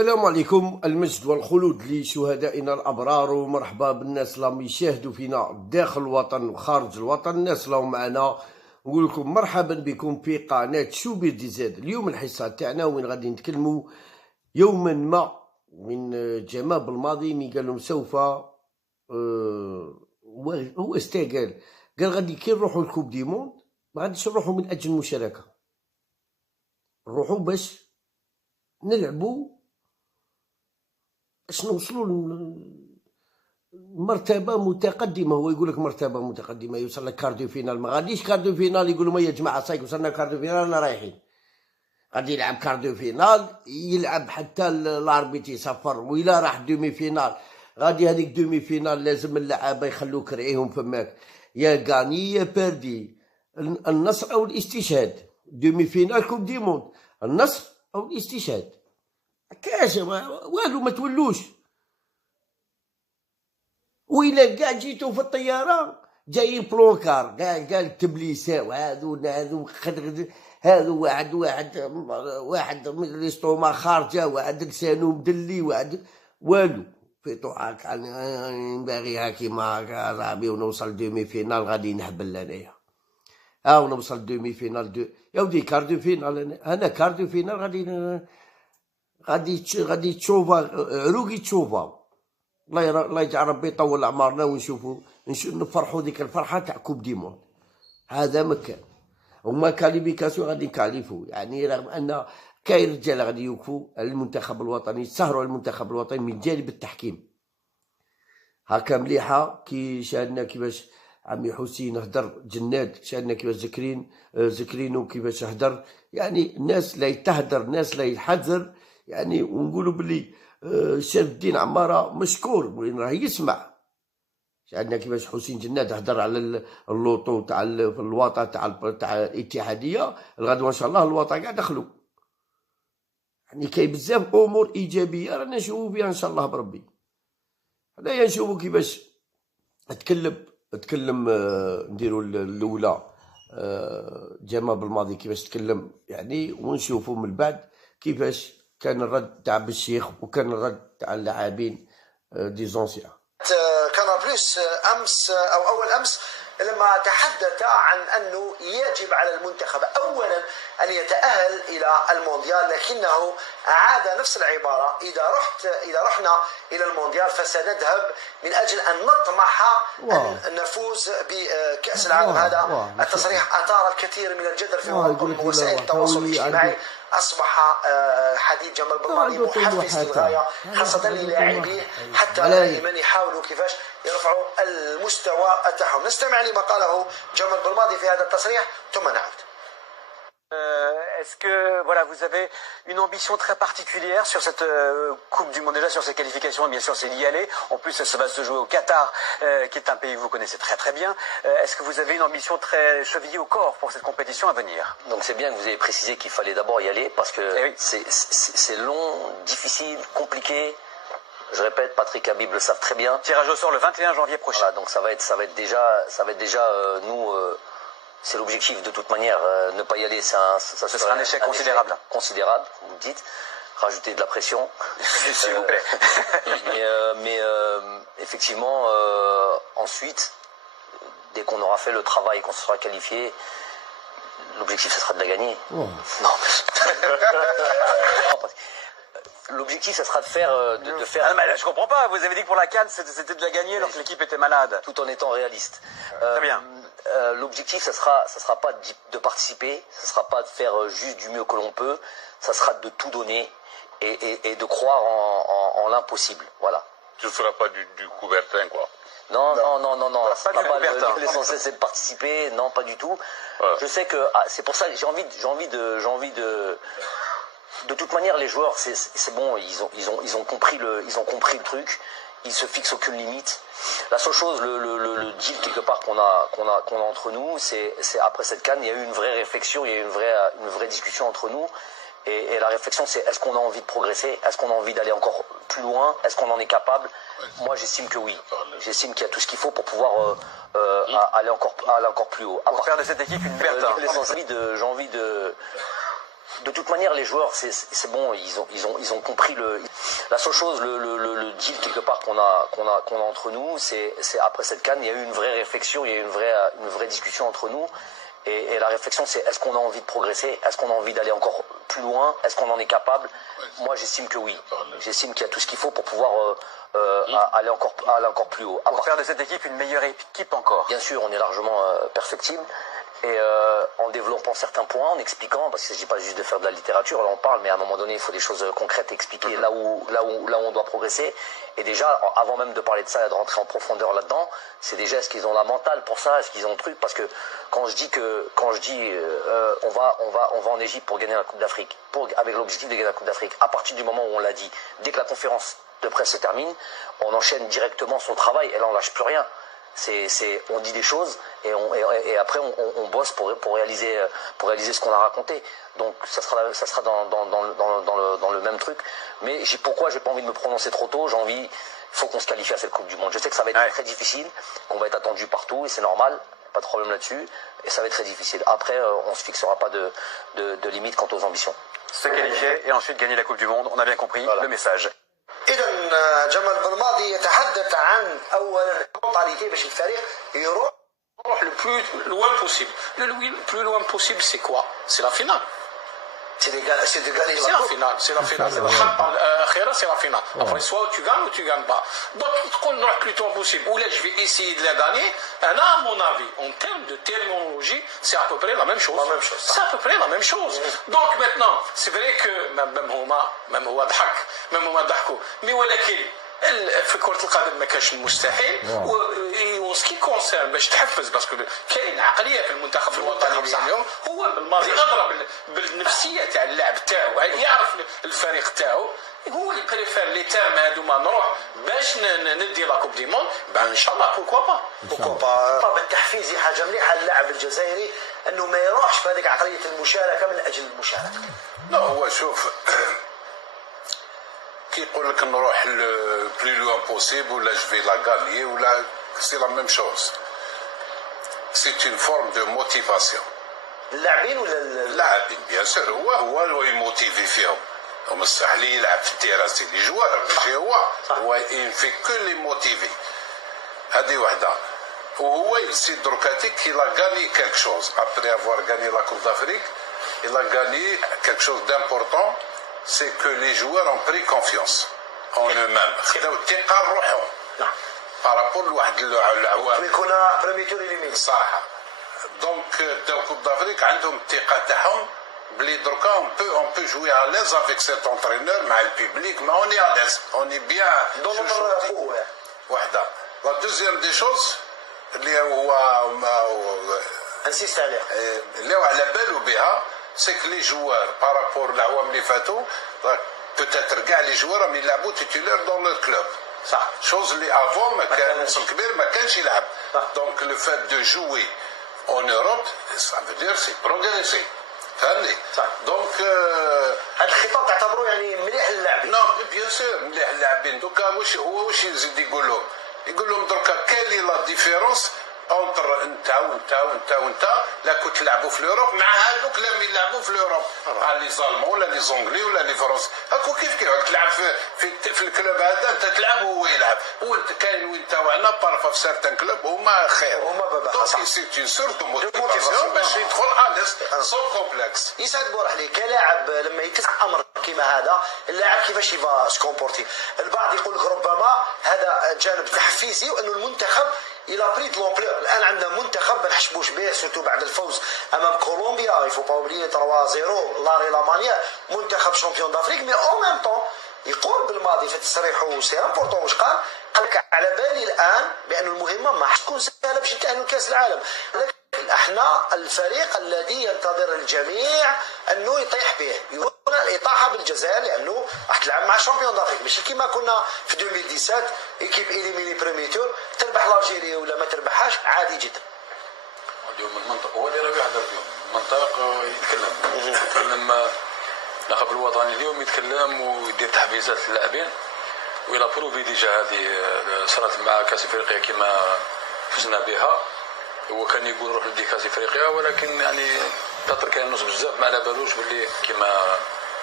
السلام عليكم. المجد والخلود لشهدائنا الأبرار، ومرحبا بالناس اللي يشاهدوا فينا داخل الوطن وخارج الوطن. الناس اللي معنا نقول لكم مرحبا بكم في قناة شوبير دي زاد. اليوم الحصة تاعنا وين غادي نتكلموا يوما ما من جمال بالماضي مي قال لهم سوف هو استقال، قال غادي كي نروحوا الكوب دي موند ما غاديش نروحوا من أجل المشاركة، نروحوا باش نلعبوا، باش نوصلوا مرتبه متقدمه. هو يقول لك مرتبه متقدمه، يوصل لك كارديو فينال. ما غاديش كارديو فينال يقولوا ما يا جماعه صايك وصلنا كارديو فينال انا رايحين. غادي يلعب كارديو فينال، يلعب حتى الاربيتي يصفر، وإلا راح دومي فينال غادي هذيك دومي فينال لازم اللعابه يخلوك رعيهم فماك، يا غاني يا بيردي، النصر او الاستشهاد. دومي فينال كوب دي موند، النصر او الاستشهاد. كاش والو ما تولوش. وإلا كاع جيتو في الطياره جايين بلوكار قال تبليسه وهذو هذو واحد من الاستوما خارجه، واحد لسانو مدلي، واحد والو في طوعك باغي هاكي ما صاحبي ونوصل دومي فينال غادي نهبل انايا. ونوصل دومي فينال يا ودي كارديو فينال. انا كارديو فينال غادي تشوفها عروقي تشوفها. الله يجعل ربي يطول اعمارنا ونشوفوا نفرحوا ديك الفرحه تاع كوب دي موند. هذا مكان وما كاليفيكاسيون غادي نكاليفو، يعني رغم ان كاين رجال غادي يوقفوا المنتخب الوطني، يسهروا على المنتخب الوطني من جانب التحكيم. هكا مليحه كي شاهدنا كيفاش عمي حسين هدر، جناد شاهدنا كيفاش زكرينو كيفاش هدر. يعني الناس لا يتهدر، الناس لا يحذر، يعني ونقولوا بلي شرف الدين عماره مشكور وين راه يسمع. شاهدنا كيفاش حسين جناد هدر على اللوطو تاع الواطا تاع الاتحاديه. الغدوه ان شاء الله الواطا كاع دخلوا. يعني كاين بزاف امور ايجابيه رانا نشوفوا فيها ان شاء الله بربي. هنايا نشوفوا كيفاش تكلم نديروا الاولى جمال بالماضي كيفاش تكلم، يعني ونشوفوا من بعد كيفاش كان الرد تاع بالشيخ وكان الرد تاع اللاعبين ديزونسيا. كان بلوس امس او اول امس لما تحدث عن انه يجب على المنتخب اولا ان يتاهل الى المونديال، لكنه عاد نفس العباره: اذا رحنا الى المونديال فسنذهب من اجل ان نطمح ان نفوز بكاس العالم. هذا التصريح اثار الكثير من الجدل في وسائل التواصل الاجتماعي. اصبح حديث جمال بالماضي محفز للغايه، خاصه للاعبيه حتى لمن يحاولوا كيفاش يرفعوا المستوى تاعهم. نستمع لما قاله جمال بالماضي في هذا التصريح ثم نعود. Est-ce que voilà, vous avez une ambition très particulière sur cette Coupe du Monde, déjà sur ces qualifications, et bien sûr c'est d'y aller. En plus, ça va se jouer au Qatar, qui est un pays que vous connaissez très très bien. Est-ce que vous avez une ambition très chevillée au corps pour cette compétition à venir? Donc c'est bien que vous ayez précisé qu'il fallait d'abord y aller parce que oui, c'est long, difficile, compliqué. Je répète, Patrick Habib le savent très bien. Tirage au sort le 21 janvier prochain. Voilà, donc ça va être déjà nous. C'est l'objectif de toute manière. Ne pas y aller, ça Ce sera un échec considérable. Considérable, vous le dites. Rajouter de la pression. S'il vous plaît. mais effectivement, ensuite, dès qu'on aura fait le travail, qu'on sera qualifié, l'objectif, ce sera de la gagner. Oh. Non, mais... L'objectif, ça sera de faire... Ah, mais là, je comprends pas. Vous avez dit que pour la CAN, c'était de la gagner alors que l'équipe était malade. Tout en étant réaliste. Très bien. L'objectif, ça sera pas de participer, ça sera pas de faire juste du mieux que l'on peut, ça sera de tout donner et de croire en l'impossible. Voilà. Tu ne feras pas du couvertin, quoi. Non. Pas du couvertin. L'essentiel, c'est de participer. Non, pas du tout. Ouais. Je sais que c'est pour ça que j'ai envie de toute manière, les joueurs, c'est bon, ils ont compris le truc. Ils se fixent aucune limite. La seule chose, le deal quelque part qu'on a entre nous, c'est après cette CAN, il y a eu une vraie réflexion, il y a eu une vraie discussion entre nous. Et la réflexion, c'est est-ce qu'on a envie de progresser? Est-ce qu'on a envie d'aller encore plus loin? Est-ce qu'on en est capable? Moi, j'estime que oui. J'estime qu'il y a tout ce qu'il faut pour pouvoir aller encore plus haut. Pour faire de cette équipe une perte. J'ai envie de toute manière, les joueurs, c'est bon, ils ont compris la seule chose, le deal quelque part qu'on a entre nous, c'est après cette CAN, il y a eu une vraie réflexion, il y a eu une vraie discussion entre nous. Et la réflexion, c'est est-ce qu'on a envie de progresser? Est-ce qu'on a envie d'aller encore plus loin? Est-ce qu'on en est capable? Moi, j'estime que oui. J'estime qu'il y a tout ce qu'il faut pour pouvoir aller encore plus haut. Pour faire de cette équipe une meilleure équipe encore. Bien sûr, on est largement perfectible. Et en développant certains points, en expliquant, parce qu'il ne s'agit pas juste de faire de la littérature, là on parle, mais à un moment donné, il faut des choses concrètes, expliquer là où on doit progresser. Et déjà, avant même de parler de ça et de rentrer en profondeur là-dedans, c'est déjà est-ce qu'ils ont la mentale pour ça, est-ce qu'ils ont le truc, parce que quand je dis on va en Égypte pour gagner la Coupe d'Afrique, avec l'objectif de gagner la Coupe d'Afrique, à partir du moment où on l'a dit, dès que la conférence de presse se termine, on enchaîne directement son travail et là on lâche plus rien. On dit des choses et après on bosse pour réaliser ce qu'on a raconté. Donc ça sera dans le même truc. Mais pourquoi j'ai pas envie de me prononcer trop tôt? Il faut qu'on se qualifie à cette Coupe du Monde. Je sais que ça va être très difficile, qu'on va être attendu partout et c'est normal, pas de problème là-dessus. Et ça va être très difficile. Après, on se fixera pas de limite quant aux ambitions. Se qualifier et ensuite gagner la Coupe du Monde. On a bien compris le message. إذا جمال بلماضي يتحدث عن أولا طريقة باش الفريق يروح le plus loin possible. Le plus loin possible, c'est quoi? C'est la finale. C'est de gagner C'est la finale. C'est la finale. C'est la finale. Après, soit tu gagnes ou tu gagnes pas. Donc, on le plus tôt possible. Ou là, je vais essayer de la gagner. À mon avis, en termes de terminologie, c'est à peu près la même chose. C'est à peu près la même chose. Donc, maintenant, c'est vrai que même هو ضحكوا. Mais ولكن في كرة القدم ما كانش مستحيل وسكي كونسيرن باش تحفز باسكو كاين عقليه في المنتخب الوطني اليوم هو بالماضي اضرب بالنفسيه تاع اللاعب تاعو يعرف الفريق تاعو هو اللي بريفير لي تيرم هذوما نروح باش ندي لا كوب دي موند ان شاء الله بوكوا با بالتحفيز حاجه مليحه للاعب الجزائري انه ما يروحش في هذيك عقليه المشاركه من اجل المشاركه. لا هو شوف كي يقول لك نروح le plus loin possible ولا je vais la gagner ولا c'est la même chose. C'est une forme de motivation. اللاعبين ولا اللاعبين بيان سور هو يموتيفي فيهم. ومستحيل يلعب في التيران سي لي جوار ماشي هو ينفي كو لي موتيفي. هذه وحده. وهو يسي دروكاتي كي لا غاني كيلك شوز ابري افوار غاني لا كوب دافريك il a gagné quelque chose d'important. C'est que les joueurs ont pris confiance en eux-mêmes. خداو الثقة روحهم. par rapport لواحد العوام. يكون بريميتور ليمين. صح. دونك داو كوب دافريك عندهم الثقة تاعهم بلي دركا on peut jouer à l'aise avec cet entraîneur مع البيبليك mais on est à l'aise. On est bien. وحدة. La deuxième des choses اللي هو انسيست عليها. اللي هو على بالو بها c'est que les joueurs par rapport للعوام اللي فاتوا peut-être كاع les joueurs راهم يلعبوا titulaires dans leur club. صح. chose اللي avant ما كان الكبير ما كانش يلعب. donc le fait de jouer en Europe ça veut dire c'est progresser. فهمني؟ donc هذا الخطاب تعتبروه يعني مليح للاعبين. non bien sûr مليح للاعبين دوكا واش يزيد يقول لهم دركا كاين لا ديفيرونس انتر انت لا كنت تلعبوا في الاوروب مع هذوك لم يلعبوا في الاوروب لي زالمون ولا لي زونغلي ولا لي فرنسا هاكو كيف تلعب في الكلوب هذا انت تلعب وهو يلعب وانت كاين وين تاعنا بارفا في سيرتان كلوب هما خير دونك سي اون سورت موتيفاسيون باش يدخل اليس سون كومبلكس. يسعد بورحلي كلاعب لما يتسع امر كيما هذا اللاعب كيفاش يفا سكومبورتي. البعض يقول لك ربما هذا جانب تحفيزي وانه المنتخب الى بري دو لومبلور. الان عندنا منتخب ما نحسبوش به سورتو بعد الفوز امام كولومبيا يفو با اوبليي 3-0 لاري لامانيا منتخب شامبيون دافريك مي او ميم طون يقول بالماضي في تصريحه سي امبورطون واش قال لك على بالي الان بان المهمه ما حتكون سهله باش يتاهلوا لكاس العالم لكن احنا الفريق الذي ينتظر الجميع انه يطيح به يكون الاطاحه بالجزائر لانه راح تلعب مع شامبيون دافريك ماشي كيما كنا في 2017 ايكيب اليميني بريميتور تربح الجيري ولا ما تربحهاش عادي جدا. اليوم المنطق هو اللي راه يحضر اليوم المنطق يتكلم النخب الوطني اليوم يتكلم ويدير تحفيزات للاعبين وإلى بروفي ديجا هذه صارت مع كاس افريقيا كما فزنا بها. هو كان يقول روح ندي كاس افريقيا ولكن يعني تطر كاين النص بزاف ما على بالوش باللي كيما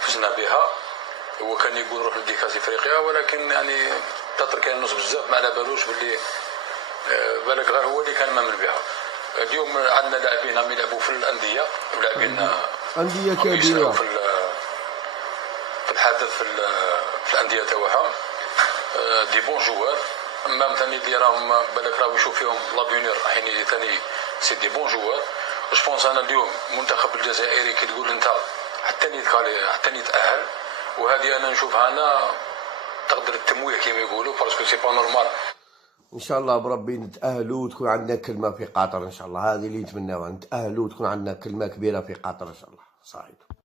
فزنا بها. هو كان يقول روح لدي كاس افريقيا، ولكن يعني تطر كاين النص بزاف ما على بالوش باللي بالك غير هو اللي كان مامن بها. اليوم عندنا لاعبين عم يلعبوا في الانديه ولاعبين أندية كبيرة في الحدث في الانديه تاعهم دي بون جوار. اما ثاني اللي راهم بالك راهو يشوف فيهم لابيونير حين ثاني سي دي بون جوار. جو بونس انا اليوم المنتخب الجزائري كي تقول انت حتى يتاهل، وهذه انا نشوفها انا تقدر التمويه كما يقولوا باسكو سي با نورمال. ان شاء الله بربي نتاهلوا وتكون عندنا كلمه في قطر ان شاء الله. هذه اللي نتمناوها، نتاهلوا وتكون عندنا كلمه كبيره في قطر ان شاء الله. صحيح.